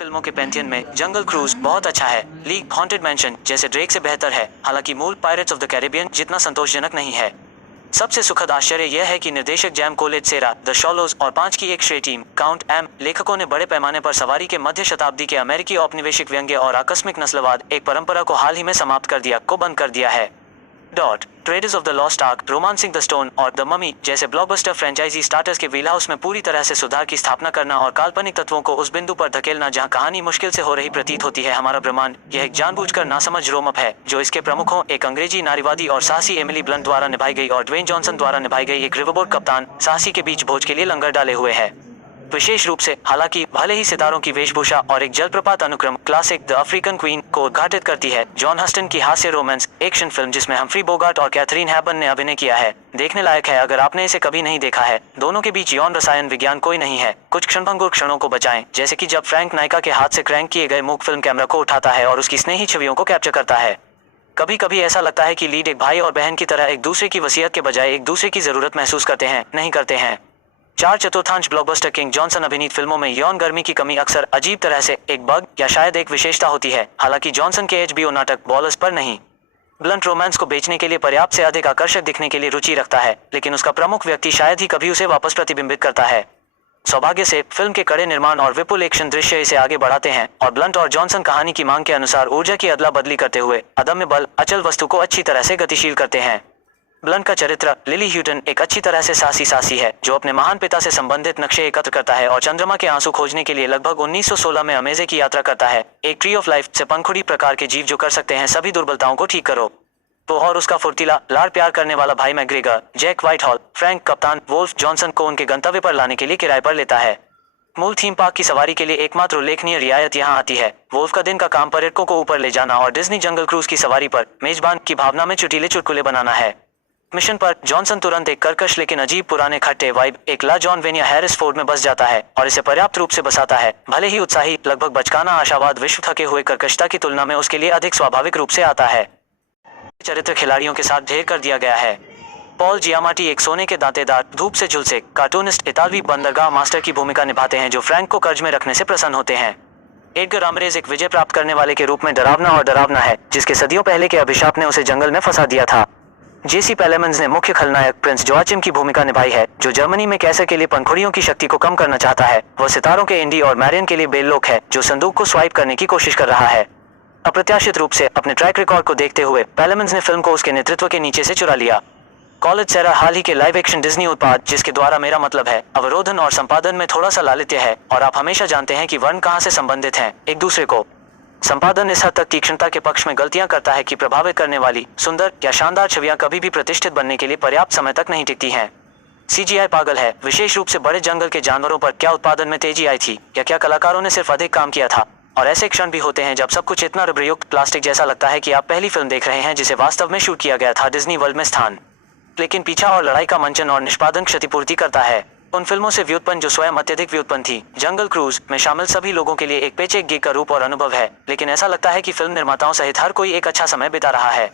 फिल्मों के पैंथियन में जंगल क्रूज बहुत अच्छा है। लीग हॉन्टेड मैंशन जैसे ड्रेक से बेहतर है, हालांकि मूल पायरेट्स ऑफ द कैरिबियन जितना संतोषजनक नहीं है। सबसे सुखद आश्चर्य यह है कि निर्देशक जैम कोलेट सेरा, द शॉलोज और 5 की एक श्रेय टीम काउंट एम लेखकों ने बड़े पैमाने पर सवारी के मध्य शताब्दी के अमेरिकी औपनिवेशिक व्यंग्य और आकस्मिक नस्लवाद एक परंपरा को हाल ही में समाप्त कर दिया को बंद कर दिया है। Traders of the lost arc, romancing the stone और द ममी जैसे ब्लॉकबस्टर फ्रेंचाइजी स्टार्टर्स के व्हीलहाउस में पूरी तरह से सुधार की स्थापना करना और काल्पनिक तत्वों को उस बिंदु पर धकेलना जहां कहानी मुश्किल से हो रही प्रतीत होती है। हमारा ब्रह्मांड यह एक जानबूझकर नासमझ रोमअप है जो इसके प्रमुखों, एक अंग्रेजी नारीवादी और साहसी एमिली ब्लंट द्वारा निभाई गई और ड्वेन जॉनसन द्वारा निभाई गई एक रिवरबोर्ड कप्तान साहसी के बीच भोज के लिए लंगर डाले हुए है। विशेष रूप से हालांकि भले ही सितारों की वेशभूषा और एक जलप्रपात अनुक्रम क्लासिक द अफ्रीकन क्वीन को उद्घाटित करती है, जॉन हस्टन की हास्य रोमांस एक्शन फिल्म जिसमें हम्फ्री बोगार्ट और कैथरीन हैपन ने अभिनय किया है, देखने लायक है अगर आपने इसे कभी नहीं देखा है। दोनों के बीच यौन रसायन विज्ञान कोई नहीं है। कुछ क्षणभंगुर क्षणों को बचाएं, जैसे कि जब फ्रैंक नायका के हाथ से क्रैंक किए गए मूक फिल्म कैमरा को उठाता है और उसकी स्नेही छवियों को कैप्चर करता है। कभी कभी ऐसा लगता है कि लीड एक भाई और बहन की तरह एक दूसरे की वसीयत के बजाय एक दूसरे की जरूरत महसूस करते हैं, नहीं करते हैं। 4/4 ब्लॉकबस्टर किंग जॉनसन अभिनीत फिल्मों में यौन गर्मी की कमी अक्सर अजीब तरह से एक बग या शायद एक विशेषता होती है, हालांकि जॉनसन के HBO नाटक बॉलर्स पर नहीं। ब्लंट रोमांस को बेचने के लिए पर्याप्त से अधिक आकर्षक दिखने के लिए रुचि रखता है, लेकिन उसका प्रमुख व्यक्ति शायद ही कभी उसे वापस प्रतिबिंबित करता है। सौभाग्य से फिल्म के कड़े निर्माण और विपुल एक्शन दृश्य इसे आगे बढ़ाते हैं और ब्लंट और जॉनसन कहानी की मांग के अनुसार ऊर्जा की अदला बदली करते हुए अदम्य बल अचल वस्तु को अच्छी तरह से गतिशील करते हैं। ब्लंट का चरित्र लिली ह्यूटन एक अच्छी तरह से साहसी है जो अपने महान पिता से संबंधित नक्शे एकत्र करता है और चंद्रमा के आंसू खोजने के लिए लगभग 1916 में अमेजे की यात्रा करता है, एक ट्री ऑफ लाइफ से पंखुड़ी प्रकार के जीव जो कर सकते हैं सभी दुर्बलताओं को ठीक करो। तो और उसका फुर्तीला लाड़ प्यार करने वाला भाई मैग्रेगर जैक व्हाइटहॉल फ्रैंक कप्तान वोल्फ जॉनसन को उनके गंतव्य पर लाने के लिए किराए पर लेता है। मूल थीम पार्क की सवारी के लिए एकमात्र उल्लेखनीय रियायत यहाँ आती है। वोल्फ का दिन का काम पर्यटकों को ऊपर ले जाना और डिज्नी जंगल क्रूज की सवारी पर मेजबान की भावना में चुटीले चुटकुले बनाना है। मिशन पर जॉनसन तुरंत एक कर्कश लेकिन अजीब पुराने खट्टे वाइब एक ला जॉन वेनिया हैरिस फोर्ड में बस जाता है और इसे पर्याप्त रूप से बसाता है। भले ही उत्साही लगभग बचकाना आशावाद विश्व थके हुए कर्कशता की तुलना में उसके लिए अधिक स्वाभाविक रूप से आता है। चरित्र खिलाड़ियों के साथ ढेर कर दिया गया है। पॉल जियामाटी एक सोने के दांतेदार धूप से झुलसे कार्टूनिस्ट इतालवी बंदरगाह मास्टर की भूमिका निभाते हैं जो फ्रैंक को कर्ज में रखने से प्रसन्न होते हैं। एडगर रामरेज एक विजय प्राप्त करने वाले के रूप में डरावना है जिसके सदियों पहले के अभिशाप ने उसे जंगल में फंसा दिया था। जेसी पेलेमन्स ने मुख्य खलनायक प्रिंस जोआचिम की भूमिका निभाई है जो जर्मनी में कैसर के लिए पंखुड़ियों की शक्ति को कम करना चाहता है। वह सितारों के इंडी और मैरियन के लिए बेल्लोक है जो संदूक को स्वाइप करने की कोशिश कर रहा है। अप्रत्याशित रूप से अपने ट्रैक रिकॉर्ड को देखते हुए पेलेमन्स ने फिल्म को उसके नेतृत्व के नीचे से चुरा लिया। कॉलेज सेरा हाल ही के लाइव एक्शन डिज्नी उत्पाद जिसके द्वारा मेरा मतलब है अवरोधन और संपादन में थोड़ा सा लालित्य है और आप हमेशा जानते हैं कि वर्ण कहाँ से संबंधित हैं एक दूसरे को। संपादन इस हद तक तीक्ष्णता के पक्ष में गलतियां करता है कि प्रभावित करने वाली सुंदर या शानदार छवियां कभी भी प्रतिष्ठित बनने के लिए पर्याप्त समय तक नहीं टिकती हैं। CGI पागल है, विशेष रूप से बड़े जंगल के जानवरों पर। क्या उत्पादन में तेजी आई थी या क्या कलाकारों ने सिर्फ अधिक काम किया था? और ऐसे क्षण भी होते हैं जब सब कुछ इतना रबरयुक्त प्लास्टिक जैसा लगता है कि आप पहली फिल्म देख रहे हैं जिसे वास्तव में शूट किया गया था डिज्नी वर्ल्ड में स्थान, लेकिन पीछा और लड़ाई का मंचन और निष्पादन क्षतिपूर्ति करता है उन फिल्मों से व्युत्पन्न जो स्वयं अत्यधिक व्युत्पन्न थी। जंगल क्रूज में शामिल सभी लोगों के लिए एक पेचेक गिग का रूप और अनुभव है, लेकिन ऐसा लगता है कि फिल्म निर्माताओं सहित हर कोई एक अच्छा समय बिता रहा है।